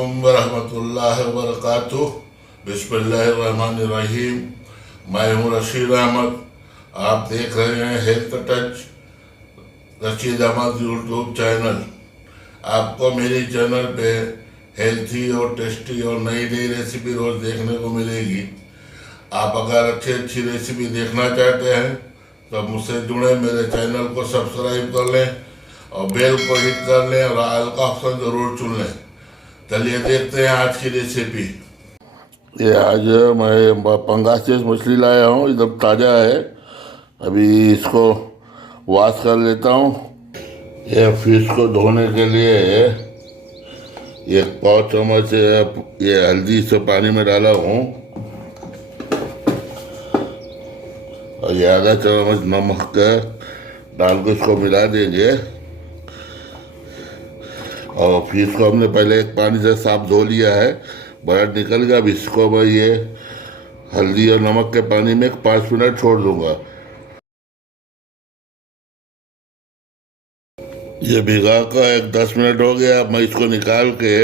वालेकुम वरहमतुल्लाहि वबरकातुह। बिस्मिल्लाहिर्रहमानिर्रहीम। मैं हूँ रशीद अहमद। आप देख रहे हैं health touch Rashid Ahmed YouTube channel. आपको मेरे चैनल पे हेल्थी और टेस्टी और नई नई रेसिपी रोज़ देखने को मिलेगी। आप अगर अच्छी रेसिपी देखना चाहते हैं तो मुझसे जुड़े, मेरे चैनल को सब्सक्राइब कर लें और बेल को हिट कर लें और ऑल का ऑप्शन ज़रूर चुन लें। चलिए देखते हैं आज की रेसिपी। ये आज मैं पंगासियस मछली लाया हूँ, एकदम ताज़ा है। अभी इसको वॉश कर लेता हूँ। ये फिश को धोने के लिए एक पाव चम्मच ये हल्दी से पानी में डाला हूँ और ये आधा चम्मच नमक डाल के इसको मिला देंगे। और फिश को हमने पहले एक पानी से साफ धो लिया है, ब्लड निकल गया। अब इसको मैं ये हल्दी और नमक के पानी में 5 मिनट छोड़ दूंगा। ये भिगा का 10 मिनट हो गया। अब मैं इसको निकाल के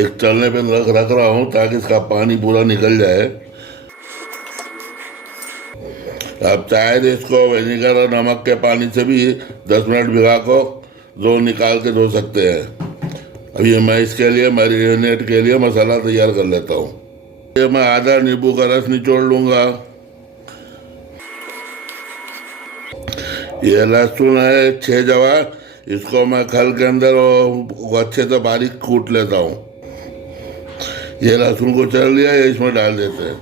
एक चलने पे रख रहा हूँ ताकि इसका पानी पूरा निकल जाए। आप चाहे तो इसको विनेगर और नमक के पानी से भी 10 मिनट भिगा को निकाल के धो सकते हैं। अभी मैं इसके लिए मैरिनेट के लिए मसाला तैयार कर लेता हूँ। ये मैं आधा नींबू का रस निचोड़ लूँगा। ये लहसुन है 6 जवा, इसको मैं खल के अंदर अच्छे से बारीक कूट लेता हूँ। ये लहसुन को चल लिया, ये इसमें डाल देते हैं।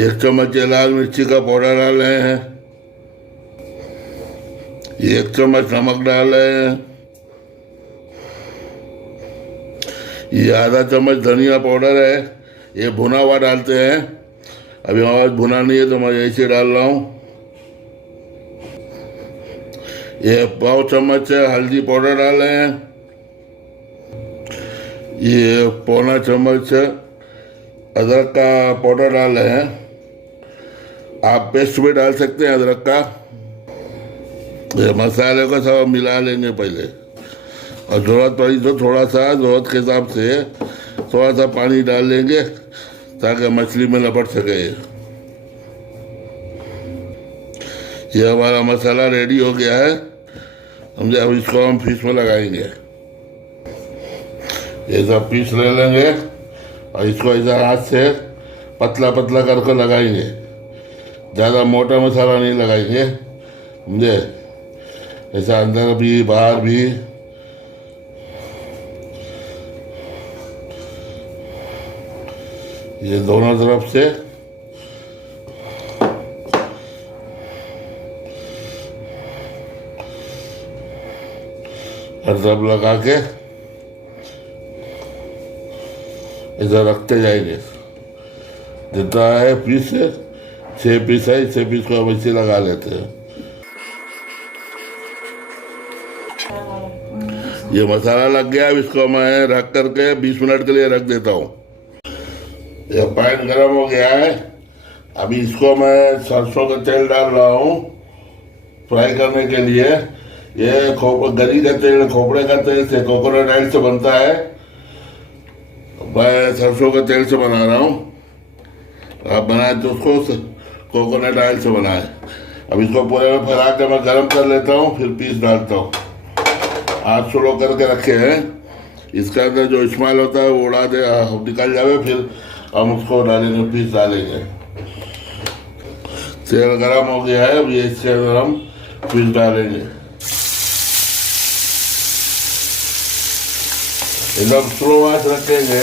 1 चम्मच लाल मिर्ची का पाउडर डाल रहे हैं। 1 चम्मच नमक डाल रहे हैं। ये आधा चम्मच धनिया पाउडर है, ये भुना हुआ डालते हैं। अभी हमारे पास भुना नहीं है तो मैं ऐसे डाल रहा हूँ। ये पाव चम्मच हल्दी पाउडर डाल रहे हैं। ये पौना चम्मच अदरक का पाउडर डाल रहे हैं। आप पेस्ट भी डाल सकते हैं अदरक का। ये मसाले को सब मिला लेंगे पहले, और ज़रूरत पड़ी तो थोड़ा सा ज़रूरत के हिसाब से थोड़ा सा पानी डाल लेंगे ताकि मछली में लपट सके। ये हमारा मसाला रेडी हो गया है। समझे, अब इसको हम फिश में लगाएंगे। ये सब पीस ले लेंगे और इसको इधर हाथ से पतला पतला करके लगाएंगे। ज़्यादा मोटा मसाला नहीं लगाएंगे, समझे। ऐसा अंदर भी बाहर भी। ये दोनों तरफ से हर तरफ लगा के इधर रखते जाएंगे। जितना है पीस 6 पीस है, 6 पीस को वैसे लगा लेते हैं। ये मसाला लग गया। अब इसको मैं रख करके 20 मिनट के लिए रख देता हूँ। ये पैन गरम हो गया है। अभी इसको मैं सरसों का तेल डाल रहा हूँ फ्राई करने के लिए। ये गरी का तेल, खोपड़े का तेल से, कोकोनट ऑयल से बनता है। मैं सरसों का तेल से बना रहा हूँ। आप बनाए तो उसको कोकोनट ऑयल से बनाए। अब इसको पूरे में फैला के मैं गरम कर लेता हूँ, फिर पीस डालता हूँ। हाथ स्लो करके रखे हैं। इसके अंदर जो इस्तेमाल होता है वो उड़ा दे, निकल जावे, फिर हम उसको डालेंगे, पीस डालेंगे। तेल गरम हो गया है। अब ये इसके अंदर हम पीस डालेंगे। एकदम स्लो आंच रखेंगे,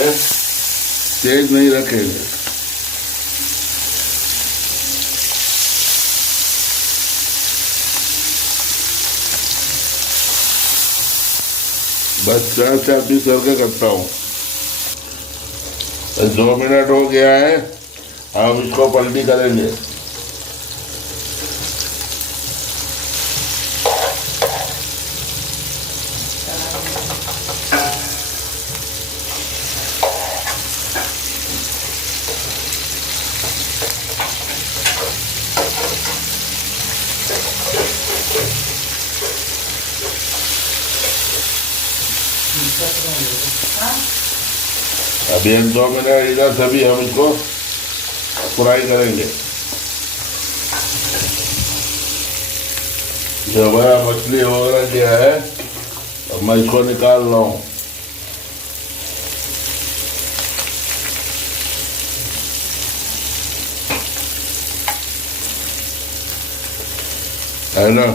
तेज नहीं रखेंगे। बस 4 पीस करके करता हूँ। 2 मिनट हो गया है। हम इसको पलटी करेंगे। हाँ? अभी 1-2 मिनट इधर से भी हम इसको फ्राई करेंगे। जो हमारा मछली वगैरह गया है, अब मैं इसको निकाल रहा हूँ। है ना,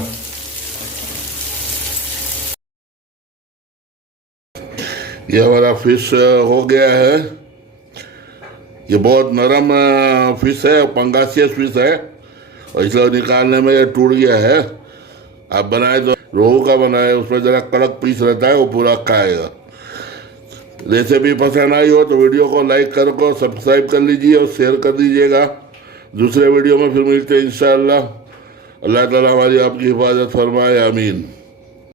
ये हमारा फिश हो गया है। ये बहुत नरम फिश है, पंगासियस फिश है, और इसलिए निकालने में ये टूट गया है। आप बनाए तो रोहू का बनाए, उसमें जरा कड़क पीस रहता है, वो पूरा खाएगा। रेसिपी पसंद आई हो तो वीडियो को लाइक कर को सब्सक्राइब कर लीजिए और शेयर कर दीजिएगा। दूसरे वीडियो में फिर मिलते हैं इंशाअल्लाह। अल्लाह ताला हमारी आपकी हिफाजत फरमाए, आमीन।